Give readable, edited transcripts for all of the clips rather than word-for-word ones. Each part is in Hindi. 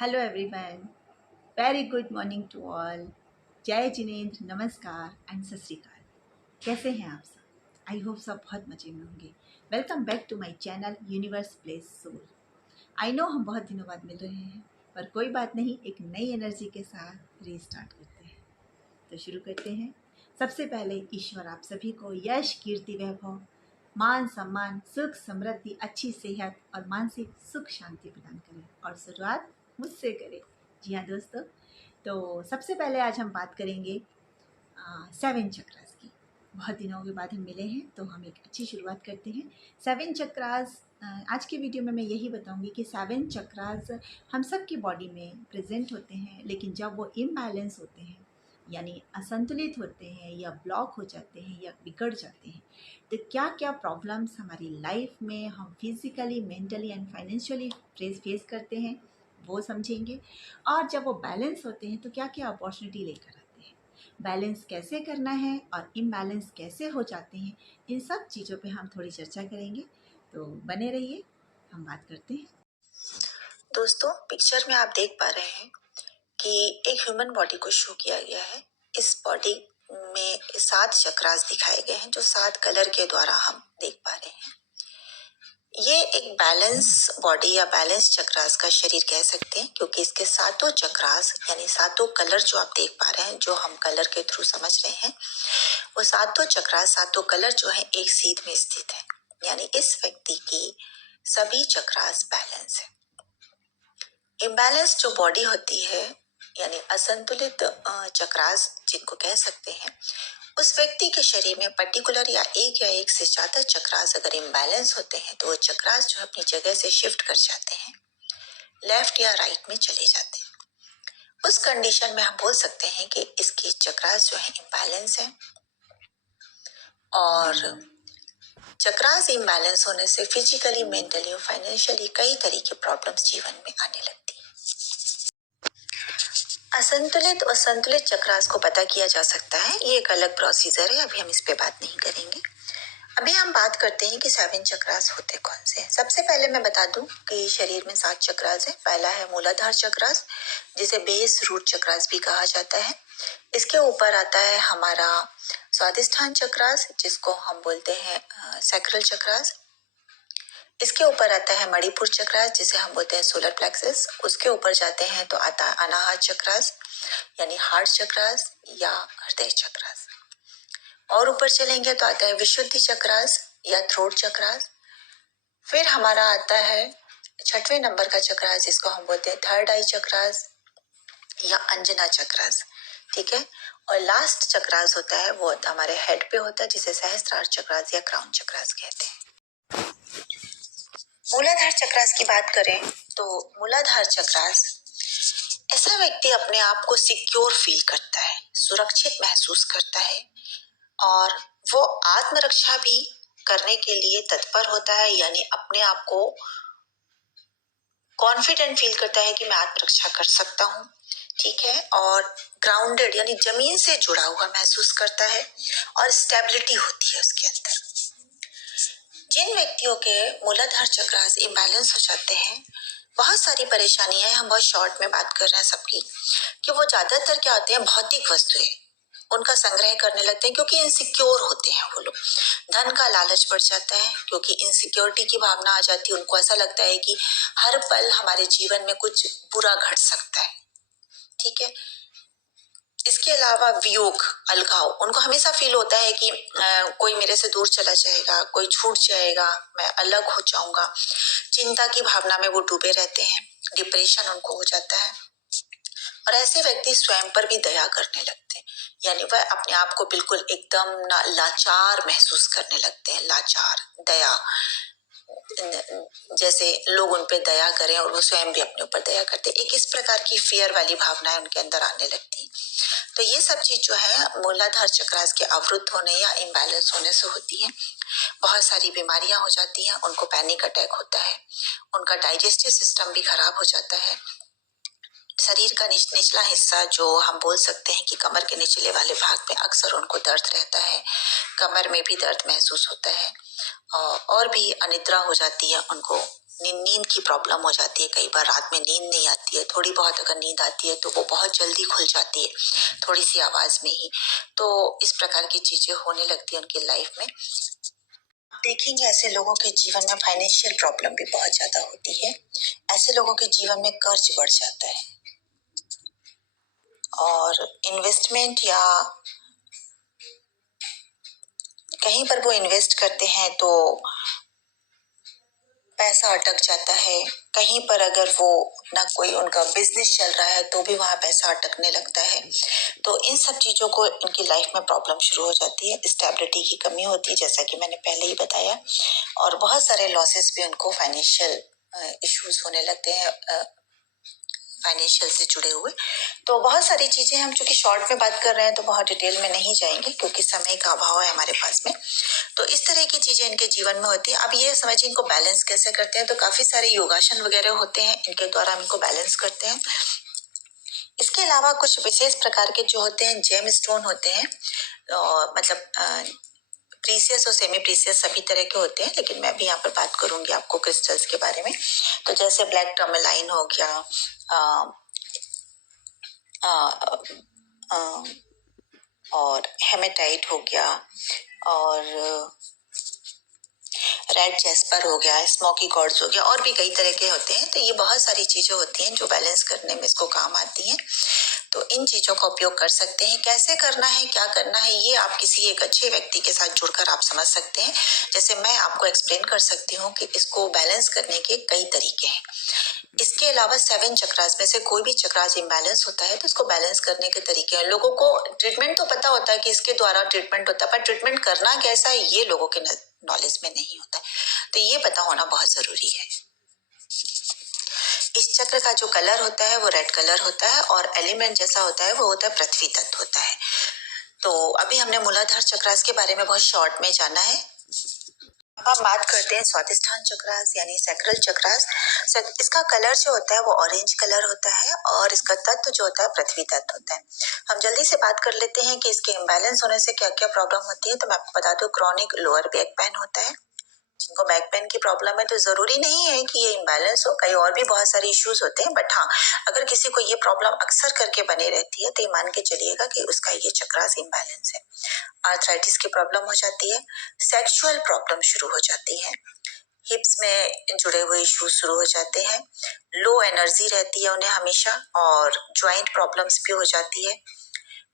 Hello everyone, very good morning to all. जय जिनेंद्र, नमस्कार एंड सत श्री अकाल। कैसे हैं आप सब? आई होप सब बहुत मजे में होंगे। Welcome back to my channel universe place soul. I know हम बहुत दिनों बाद मिल रहे हैं, पर कोई बात नहीं, एक नई एनर्जी के साथ रीस्टार्ट करते हैं। तो शुरू करते हैं। सबसे पहले ईश्वर आप सभी को यश, कीर्ति, वैभव, मान सम्मान, सुख समृद्धि, अच्छी सेहत और मानसिक सुख शांति प्रदान करें। और शुरुआत मुझसे करें। जी हाँ दोस्तों, तो सबसे पहले आज हम बात करेंगे 7 चक्रास की। बहुत दिनों के बाद हम मिले हैं, तो हम एक अच्छी शुरुआत करते हैं। 7 चक्रास, आज के वीडियो में मैं यही बताऊंगी कि 7 चक्रास हम सब की बॉडी में प्रेजेंट होते हैं, लेकिन जब वो इम्बैलेंस होते हैं यानी असंतुलित होते हैं या ब्लॉक हो जाते हैं या बिगड़ जाते हैं, तो क्या क्या प्रॉब्लम्स हमारी लाइफ में हम physically, mentally and financially face करते हैं वो समझेंगे। और जब वो बैलेंस होते हैं तो क्या क्या अपॉर्चुनिटी लेकर आते हैं, बैलेंस कैसे करना है और इम्बैलेंस कैसे हो जाते हैं, इन सब चीज़ों पे हम थोड़ी चर्चा करेंगे। तो बने रहिए, हम बात करते हैं। दोस्तों, पिक्चर में आप देख पा रहे हैं कि एक ह्यूमन बॉडी को शो किया गया है। इस बॉडी में 7 चक्रास दिखाए गए हैं जो 7 कलर के द्वारा हम देख पा रहे हैं। ये एक बैलेंस बॉडी या बैलेंस चक्रास का शरीर कह सकते हैं, क्योंकि इसके सातों चक्रास यानी सातों कलर जो आप देख पा रहे हैं, जो हम कलर के थ्रू समझ रहे हैं, वो सातों चक्रास, सातों कलर जो है एक सीध में स्थित है। यानी इस व्यक्ति की सभी चक्रास बैलेंस है। इम्बैलेंस जो बॉडी होती है यानी असंतुलित चक्रास जिनको कह सकते हैं, उस व्यक्ति के शरीर में पर्टिकुलर या एक से ज्यादा चक्रास अगर इम्बैलेंस होते हैं तो वो चक्रास जो अपनी जगह से शिफ्ट कर जाते हैं, लेफ्ट या राइट में चले जाते हैं। उस कंडीशन में हम बोल सकते हैं कि इसकी चक्रास जो है इम्बैलेंस है, और चक्रास इम्बैलेंस होने से फिजिकली, मेंटली और फाइनेंशियली कई तरह की प्रॉब्लम्स जीवन में आने लगती है। असंतुलित और संतुलित चक्रास को पता किया जा सकता है, ये एक अलग प्रोसीजर है, अभी हम इस पे बात नहीं करेंगे। अभी हम बात करते हैं कि 7 चक्रास होते कौन से हैं। सबसे पहले मैं बता दूं कि शरीर में 7 चक्रास है। पहला है मूलाधार चक्रास, जिसे बेस रूट चक्रास भी कहा जाता है। इसके ऊपर आता है हमारा स्वादिष्ठान चक्रास, जिसको हम बोलते हैं सैक्रल चक्रास। इसके ऊपर आता है मणिपुर चक्रास, जिसे हम बोलते हैं सोलर प्लेक्सस। उसके ऊपर जाते हैं तो आता है अनाहत चक्रास यानी हार्ट चक्रास या हृदय चक्रास। और ऊपर चलेंगे तो आता है विशुद्धि चक्रास या थ्रोट चक्रास। फिर हमारा आता है 6वें नंबर का चक्रास, जिसको हम बोलते हैं थर्ड आई चक्रास या अंजना चक्रास। ठीक है। और लास्ट चक्रास होता है वो हमारे हेड पे होता है, जिसे सहस्त्रार चक्रास या क्राउन चक्रास कहते हैं। मूलाधार चक्रास की बात करें तो मूलाधार चक्रास, ऐसा व्यक्ति अपने आप को सिक्योर फील करता है, सुरक्षित महसूस करता है, और वो आत्मरक्षा भी करने के लिए तत्पर होता है, यानी अपने आप को कॉन्फिडेंट फील करता है कि मैं आत्मरक्षा कर सकता हूँ। ठीक है। और ग्राउंडेड यानी जमीन से जुड़ा हुआ महसूस करता है, और स्टेबिलिटी होती है उसके अंदर। जिन व्यक्तियों के मूलाधार चक्रास इम्बैलेंस हो जाते हैं, बहुत सारी परेशानियां, हम बहुत शॉर्ट में बात कर रहे हैं सबकी, कि वो ज्यादातर क्या होते हैं, भौतिक वस्तुएं उनका संग्रह करने लगते हैं, क्योंकि इनसिक्योर होते हैं वो लोग। धन का लालच बढ़ जाता है, क्योंकि इनसिक्योरिटी की भावना आ जाती है। उनको ऐसा लगता है कि हर पल हमारे जीवन में कुछ बुरा घट सकता है। ठीक है। इसके अलावा वियोग, अलगाव, उनको हमेशा फील होता है कि कोई मेरे से दूर चला जाएगा, कोई छूट जाएगा, मैं अलग हो जाऊंगा। चिंता की भावना में वो डूबे रहते हैं, डिप्रेशन उनको हो जाता है। और ऐसे व्यक्ति स्वयं पर भी दया करने लगते हैं, यानी वह अपने आप को बिल्कुल एकदम लाचार महसूस करने लगते हैं। लाचार, दया, जैसे लोग उन पे दया करें और वो स्वयं भी अपने ऊपर दया करते हैं। एक इस प्रकार की फियर वाली भावनाएं उनके अंदर आने लगती हैं। तो ये सब चीज जो है मूलाधार चक्रास के अवरुद्ध होने या इम्बैलेंस होने से होती है। बहुत सारी बीमारियां हो जाती हैं, उनको पैनिक अटैक होता है, उनका डाइजेस्टिव सिस्टम भी खराब हो जाता है। शरीर का निचला हिस्सा, जो हम बोल सकते हैं कि कमर के निचले वाले भाग में अक्सर उनको दर्द रहता है, कमर में भी दर्द महसूस होता है, और भी अनिद्रा हो जाती है उनको, नींद की प्रॉब्लम हो जाती है, कई बार रात में नींद नहीं आती है, थोड़ी बहुत अगर नींद आती है तो वो बहुत जल्दी खुल जाती है, थोड़ी सी आवाज में ही। तो इस प्रकार की चीजें होने लगती है उनकी लाइफ में। देखेंगे ऐसे लोगों के जीवन में फाइनेंशियल प्रॉब्लम भी बहुत ज्यादा होती है। ऐसे लोगों के जीवन में कर्ज बढ़ जाता है और इन्वेस्टमेंट या कहीं पर वो इन्वेस्ट करते हैं तो पैसा अटक जाता है। कहीं पर अगर वो अपना कोई उनका बिजनेस चल रहा है तो भी वहां पैसा अटकने लगता है। तो इन सब चीजों को इनकी लाइफ में प्रॉब्लम शुरू हो जाती है। स्टेबिलिटी की कमी होती है, जैसा कि मैंने पहले ही बताया, और बहुत सारे लॉसेस भी उनको फाइनेंशियल इश्यूज होने लगते हैं, फाइनेंशियल से जुड़े हुए। तो बहुत सारी चीजें हम चूंकि शॉर्ट में बात कर रहे हैं तो बहुत डिटेल में नहीं जाएंगे क्योंकि समय का अभाव है हमारे पास में। तो इस तरह की चीजें इनके जीवन में होती है। अब ये समझिए इनको बैलेंस कैसे करते हैं, तो काफी सारे योगासन वगैरह होते हैं, इनके द्वारा हम इनको बैलेंस करते हैं। इसके अलावा कुछ विशेष प्रकार के जो होते हैं जेम स्टोन होते हैं, मतलब प्रीसियस और सेमी प्रीसियस सभी तरह के होते हैं, लेकिन मैं भी यहाँ पर बात करूंगी आपको क्रिस्टल्स के बारे में। तो जैसे ब्लैक टर्मेलाइन हो गया, अ, अ, अ, और हेमेटाइट हो गया, और रेड जेस्पर हो गया, स्मोकी कॉर्ड्स हो गया, और भी कई तरह के होते हैं। तो ये बहुत सारी चीजें होती हैं जो बैलेंस करने में इसको काम आती हैं। तो इन चीजों का उपयोग कर सकते हैं। कैसे करना है, क्या करना है, ये आप किसी एक अच्छे व्यक्ति के साथ जुड़कर आप समझ सकते हैं। जैसे मैं आपको एक्सप्लेन कर सकती हूँ कि इसको बैलेंस करने के कई तरीके हैं। इसके अलावा 7 चक्रास में से कोई भी चक्रास इम्बैलेंस होता है तो इसको बैलेंस करने के तरीके हैं। लोगों को ट्रीटमेंट तो पता होता है कि इसके द्वारा ट्रीटमेंट होता है, पर ट्रीटमेंट करना कैसा है ये लोगों के नॉलेज में नहीं होता है। तो ये पता होना बहुत जरूरी है। इस चक्र का जो कलर होता है वो रेड कलर होता है, और एलिमेंट जैसा होता है वो होता है पृथ्वी तत्व होता है। तो अभी हमने मूलाधार चक्रास के बारे में बहुत शॉर्ट में जाना है। अब हम बात करते हैं स्वादिष्ठान चक्रास यानी सैक्रल चक्रास। इसका कलर जो होता है वो ऑरेंज कलर होता है, और इसका तत्व जो होता है पृथ्वी तत्व होता है। हम जल्दी से बात कर लेते हैं कि इसके इम्बैलेंस होने से क्या क्या प्रॉब्लम होती है। तो मैं आपको बता दूं, क्रॉनिक लोअर बैक पेन होता है। जिनको बैक पेन की प्रॉब्लम है तो जरूरी नहीं है कि ये इम्बैलेंस हो, कई और भी बहुत सारे इश्यूज होते हैं, बट हाँ, अगर किसी को ये प्रॉब्लम अक्सर करके बने रहती है तो ये मान के चलिएगा कि उसका ये चक्रास इम्बैलेंस है। आर्थराइटिस की प्रॉब्लम हो जाती है, सेक्सुअल प्रॉब्लम शुरू हो जाती है, हिप्स में जुड़े हुए इश्यूज शुरू हो जाते हैं, लो एनर्जी रहती है उन्हें हमेशा, और ज्वाइंट प्रॉब्लम्स भी हो जाती है,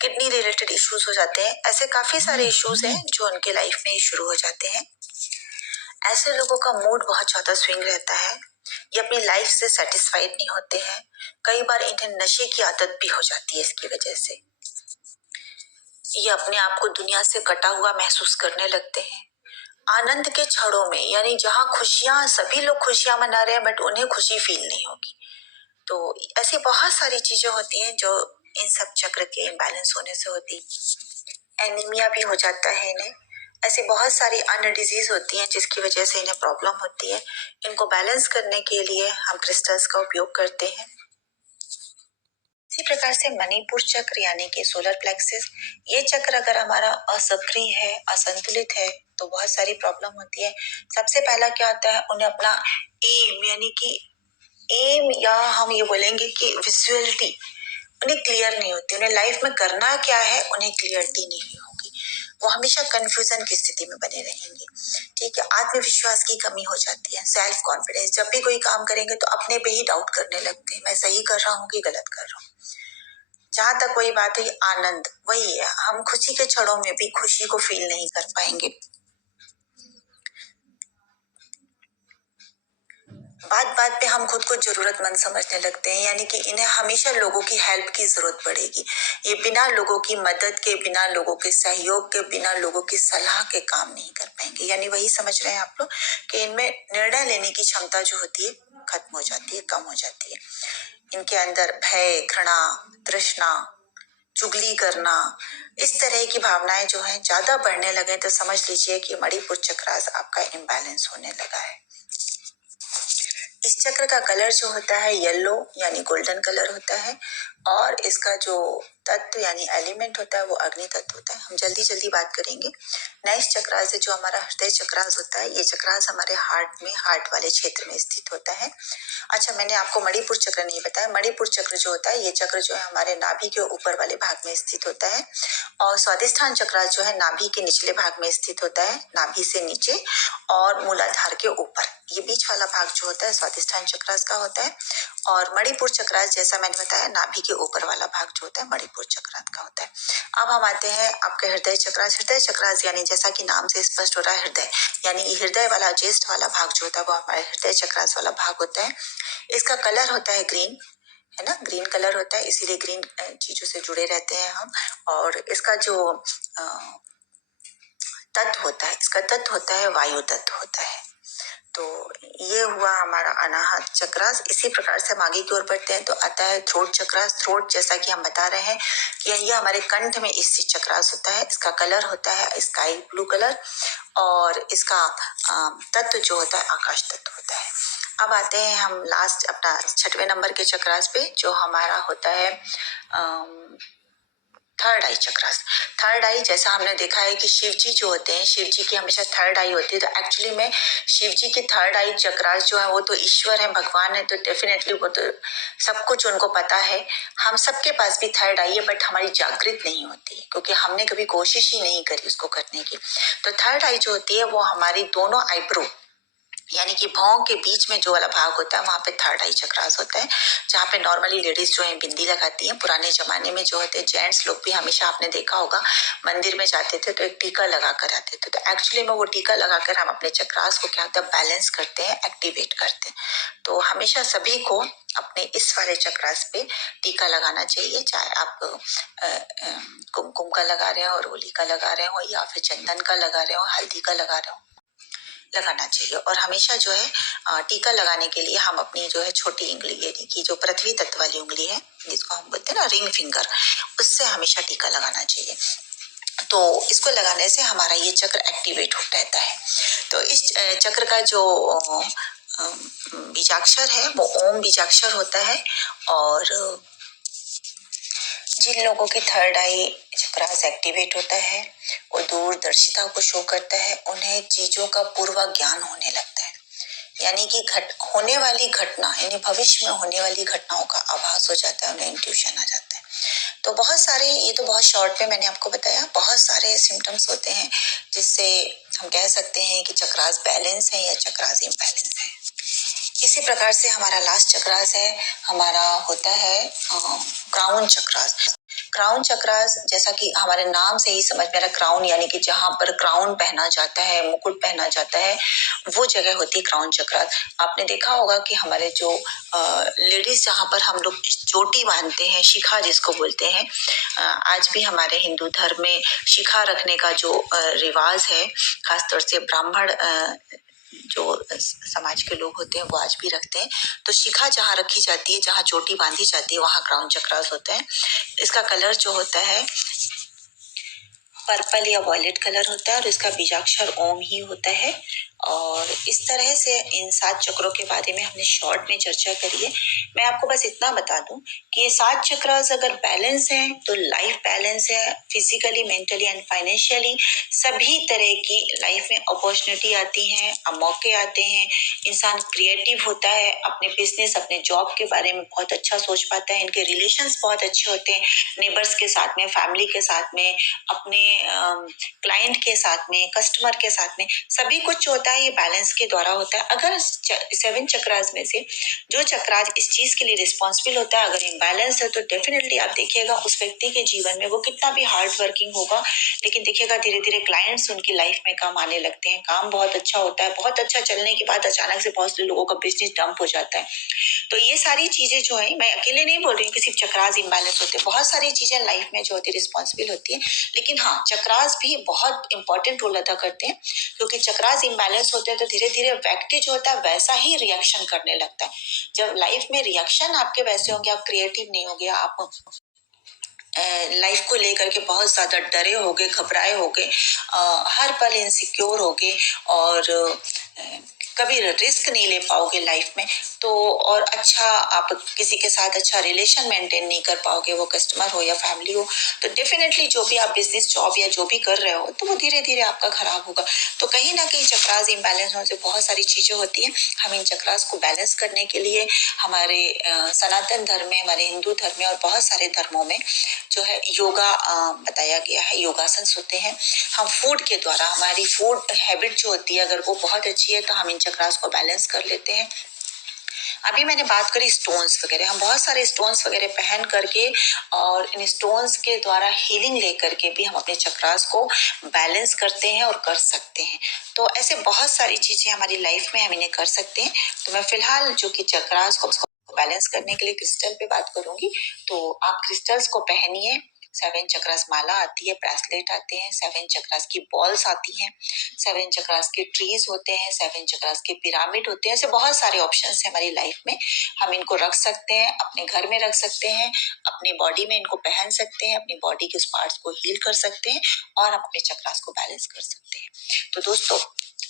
किडनी रिलेटेड इश्यूज हो जाते हैं। ऐसे काफी सारे इश्यूज हैं जो उनके लाइफ में शुरू हो जाते हैं। ऐसे लोगों का मूड बहुत ज्यादा स्विंग रहता है, ये अपनी लाइफ से सेटिस्फाइड नहीं होते हैं, कई बार इन्हें नशे की आदत भी हो जाती है। इसकी वजह से ये अपने आप को दुनिया से कटा हुआ महसूस करने लगते हैं। आनंद के क्षणों में, यानी जहाँ खुशियां, सभी लोग खुशियां मना रहे हैं बट उन्हें खुशी फील नहीं होगी। तो ऐसी बहुत सारी चीजें होती हैं जो इन सब चक्र के इम्बैलेंस होने से होती। एनीमिया भी हो जाता है इन्हें। ऐसी बहुत सारी अन्य डिजीज होती हैं जिसकी वजह से इन्हें प्रॉब्लम होती है। इनको बैलेंस करने के लिए हम क्रिस्टल्स का उपयोग करते हैं। इसी प्रकार से मणिपुर चक्र यानी कि सोलर प्लेक्सिस, ये चक्र अगर हमारा असक्रिय है, असंतुलित है, तो बहुत सारी प्रॉब्लम होती है। सबसे पहला क्या होता है, उन्हें अपना एम यानी कि एम, या हम ये बोलेंगे कि विजुअलिटी उन्हें क्लियर नहीं होती। उन्हें लाइफ में करना क्या है उन्हें क्लियरिटी नहीं होगी, वो हमेशा कंफ्यूजन की स्थिति में बने रहेंगे। ठीक है, आत्मविश्वास की कमी हो जाती है, सेल्फ कॉन्फिडेंस, जब भी कोई काम करेंगे तो अपने पे ही डाउट करने लगते हैं, मैं सही कर रहा हूँ कि गलत कर रहा हूँ। जहां तक वही बात है, आनंद वही है, हम खुशी के क्षणों में भी खुशी को फील नहीं कर पाएंगे। बात बात पे हम खुद को जरूरतमंद समझने लगते हैं, यानी कि इन्हें हमेशा लोगों की हेल्प की जरूरत पड़ेगी। ये बिना लोगों की मदद के, बिना लोगों के सहयोग के, बिना लोगों की सलाह के काम नहीं कर पाएंगे। यानी वही समझ रहे हैं आप लोग कि इनमें निर्णय लेने की क्षमता जो होती है खत्म हो जाती है, कम हो जाती है। इनके अंदर भय, घृणा, तृष्णा, चुगली करना, इस तरह की भावनाएं जो हैं ज्यादा बढ़ने लगे तो समझ लीजिए कि मणिपुर चक्रास आपका इम्बैलेंस होने लगा है। इस चक्र का कलर जो होता है येलो यानी गोल्डन कलर होता है, और इसका जो तत्व यानी एलिमेंट होता है वो अग्नि तत्व होता है। हम जल्दी जल्दी बात करेंगे। नेक्स्ट चक्रास है जो हमारा हृदय चक्रास होता है। ये चक्रास हमारे हार्ट में, हार्ट वाले क्षेत्र में स्थित होता है। अच्छा, मैंने आपको मणिपुर चक्र नहीं बताया। मणिपुर चक्र जो होता है, ये चक्र जो है हमारे नाभि के ऊपर वाले भाग में स्थित होता है। और स्वादिष्ठान चक्रास जो है नाभि के निचले भाग में स्थित होता है, नाभि से नीचे और मूलाधार के ऊपर। ये बीच वाला भाग जो होता है स्वादिष्ठान चक्रास का होता है। और मणिपुर चक्रास जैसा मैंने बताया, नाभि के ऊपर वाला भाग जो होता है मणिपुर चक्रास का होता है। अब हम आते हैं आपके हृदय चक्रास। हृदय चक्रास यानी जैसा कि नाम से स्पष्ट हो रहा है, हृदय यानी हृदय वाला ज्येष्ठ वाला भाग जो होता है वो हमारे हृदय चक्रास वाला भाग होता है। इसका कलर होता है ग्रीन, है ना, ग्रीन कलर होता है, इसीलिए ग्रीन चीजों से जुड़े रहते हैं हम। और इसका जो तत्व होता है, इसका तत्व होता है वायु तत्व होता है। तो ये हुआ हमारा अनाहत चक्रास। इसी प्रकार से हम आगे की ओर बढ़ते हैं तो आता है थ्रोट चक्रास। थ्रोट जैसा कि हम बता रहे हैं कि ये हमारे कंठ में स्थित चक्रास होता है। इसका कलर होता है स्काई ब्लू कलर और इसका तत्व जो होता है आकाश तत्व होता है। अब आते हैं हम लास्ट अपना 6वें नंबर के चक्रास पे जो हमारा होता है थर्ड आई चक्रास। थर्ड आई जैसा हमने देखा है कि शिव जी जो होते हैं, शिव जी की हमेशा थर्ड आई होती है। तो एक्चुअली में शिव जी की थर्ड आई चक्रास जो है वो तो ईश्वर है, भगवान है, तो डेफिनेटली वो तो सब कुछ उनको पता है। हम सबके पास भी थर्ड आई है, बट हमारी जागृत नहीं होती है क्योंकि हमने कभी कोशिश ही नहीं करी उसको करने की। तो थर्ड आई जो होती है वो हमारी दोनों आईब्रो यानी कि भौं के बीच में जो वाला भाग होता है वहां पे थर्ड आई चक्रास होता है, जहाँ पे नॉर्मली लेडीज जो है बिंदी लगाती हैं। पुराने जमाने में जो होते हैं जेंट्स लोग भी हमेशा आपने देखा होगा मंदिर में जाते थे तो एक टीका लगा कर आते थे। तो एक्चुअली में वो टीका लगाकर हम अपने चक्रास को क्या होता है बैलेंस करते हैं, एक्टिवेट करते हैं। तो हमेशा सभी को अपने इस वाले चक्रास पे टीका लगाना चाहिए, चाहे आप कुमकुम का लगा रहे हो, रोली का लगा रहे हो या फिर चंदन का लगा रहे हो, हल्दी का लगा रहे हो, लगाना चाहिए। और हमेशा जो है टीका लगाने के लिए हम अपनी जो है छोटी उंगली यानी कि जो पृथ्वी तत्व वाली उंगली है जिसको हम बोलते हैं ना रिंग फिंगर, उससे हमेशा टीका लगाना चाहिए। तो इसको लगाने से हमारा ये चक्र एक्टिवेट हो रहता है। तो इस चक्र का जो बीजाक्षर है वो ओम बीजाक्षर होता है। और जिन लोगों की थर्ड आई चक्रास एक्टिवेट होता है वो दूरदर्शिता को शो करता है, उन्हें चीजों का पूर्व ज्ञान होने लगता है, यानी कि होने वाली घटना यानी भविष्य में होने वाली घटनाओं का आभास हो जाता है, उन्हें इंट्यूशन आ जाता है। तो बहुत सारे, ये तो बहुत शॉर्ट में मैंने आपको बताया, बहुत सारे सिम्टम्स होते हैं जिससे हम कह सकते हैं कि चक्रास बैलेंस है या चक्रास इम्बैलेंस है। इसी प्रकार से हमारा लास्ट चक्रास है, हमारा होता है क्राउन चक्रास। क्राउन चक्रास जैसा कि हमारे नाम से ही समझ में आ रहा, क्राउन यानी कि जहां पर क्राउन पहना जाता है, मुकुट पहना जाता है, वो जगह होती है क्राउन चक्रास। आपने देखा होगा कि हमारे जो लेडीज जहां पर हम लोग चोटी बांधते हैं, शिखा जिसको बोलते हैं, आज भी हमारे हिंदू धर्म में शिखा रखने का जो रिवाज है, खासतौर से ब्राह्मण जो समाज के लोग होते हैं वो आज भी रखते हैं। तो शिखा जहाँ रखी जाती है, जहाँ चोटी बांधी जाती है, वहां क्राउन चक्रास होता है। इसका कलर जो होता है पर्पल या वॉयलेट कलर होता है और इसका बीजाक्षर ओम ही होता है। और इस तरह से इन 7 चक्रों के बारे में हमने शॉर्ट में चर्चा करी है। मैं आपको बस इतना बता दूं कि ये 7 चक्रास अगर बैलेंस है तो लाइफ बैलेंस है, फिजिकली, मेंटली एंड फाइनेंशियली सभी तरह की लाइफ में अपॉर्चुनिटी आती हैं, मौके आते हैं, इंसान क्रिएटिव होता है, अपने बिजनेस, अपने जॉब के बारे में बहुत अच्छा सोच पाता है, इनके रिलेशंस बहुत अच्छे होते हैं, नेबर्स के साथ में, फैमिली के साथ में, अपने क्लाइंट के साथ में, कस्टमर के साथ में, सभी कुछ जो होता है ये बैलेंस के द्वारा होता है। अगर 7 चक्रास में से जो चक्रास इस चीज के लिए रिस्पॉन्सिबल होता है अगर इम्बैलेंस है तो डेफिनेटली आप देखिएगा उस व्यक्ति के जीवन में वो कितना भी हार्ड वर्किंग होगा, लेकिन देखिएगा धीरे धीरे क्लाइंट्स उनकी लाइफ में काम आने लगते हैं, काम बहुत अच्छा होता है, बहुत अच्छा चलने के बाद अचानक से बहुत से लोगों का बिजनेस डंप हो जाता है। तो ये सारी चीजें जो है, मैं अकेले नहीं बोल रही हूँ कि सिर्फ चक्रास इम्बैलेंस होते हैं, बहुत सारी चीजें लाइफ में जो होती है रिस्पॉन्सिबल होती है, लेकिन हाँ चक्रास भी बहुत इंपॉर्टेंट रोल अदा करते हैं, क्योंकि चक्रास इम्बैलेंस होते हैं तो धीरे धीरे व्यक्ति जो होता है वैसा ही रिएक्शन करने लगता है। जब लाइफ में रिएक्शन आपके वैसे होंगे, आप क्रिएटिव नहीं होंगे, आप लाइफ को लेकर के बहुत ज्यादा डरे होगे, घबराए होगे, हर पल इनसिक्योर होगे और कभी रिस्क नहीं ले पाओगे लाइफ में, तो और अच्छा आप किसी के साथ अच्छा रिलेशन मेंटेन नहीं कर पाओगे, वो कस्टमर हो या फैमिली हो, तो डेफिनेटली जो भी आप बिजनेस जॉब या जो भी कर रहे हो तो वो धीरे धीरे आपका खराब होगा। तो कहीं ना कहीं चक्रास इम्बैलेंस होने से बहुत सारी चीजें होती हैं। हम इन चक्रास को बैलेंस करने के लिए हमारे सनातन धर्म में, हमारे हिंदू धर्म में और बहुत सारे धर्मों में जो है योगा बताया गया है, योगासन होते हैं। हम फूड के द्वारा, हमारी फूड हैबिट जो होती है अगर वो बहुत अच्छी है तो हम इन चक्रास को बैलेंस कर लेते हैं। अभी मैंने बात करी स्टोन्स वगैरह, हम बहुत सारे स्टोन्स वगैरह पहन करके और इन स्टोन्स के द्वारा हीलिंग लेकर के भी हम अपने चक्रास को बैलेंस करते हैं और कर सकते हैं। तो ऐसे बहुत सारी चीजें हमारी लाइफ में हम इन्हें कर सकते हैं। तो मैं फिलहाल जो कि चक्रास को बैलेंस करने के लिए क्रिस्टल पे बात करूंगी। तो आप क्रिस्टल्स को पहनिए। 7 चक्रास माला आती है, ब्रेसलेट आते हैं, 7 चक्रास की बॉल्स आती हैं, 7 चक्रास के ट्रीज होते हैं, 7 चक्रास के पिरामिड होते हैं। ऐसे बहुत सारे ऑप्शंस हैं हमारी लाइफ में। हम इनको रख सकते हैं, अपने घर में रख सकते हैं, अपनी बॉडी में इनको पहन सकते हैं, अपनी बॉडी के उस पार्ट्स को हील कर सकते हैं और अपने चक्रास को बैलेंस कर सकते हैं। तो दोस्तों,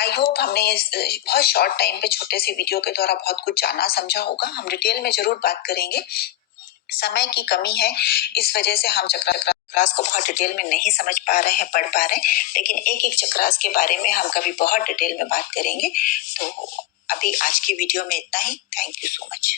आई होप हमने इस बहुत शॉर्ट टाइम पे छोटे से वीडियो के द्वारा बहुत कुछ जाना समझा होगा। हम डिटेल में जरूर बात करेंगे, समय की कमी है इस वजह से हम चक्रास को बहुत डिटेल में नहीं समझ पा रहे हैं, पढ़ पा रहे हैं, लेकिन एक एक चक्रास के बारे में हम कभी बहुत डिटेल में बात करेंगे। तो अभी आज की वीडियो में इतना ही। Thank you so much.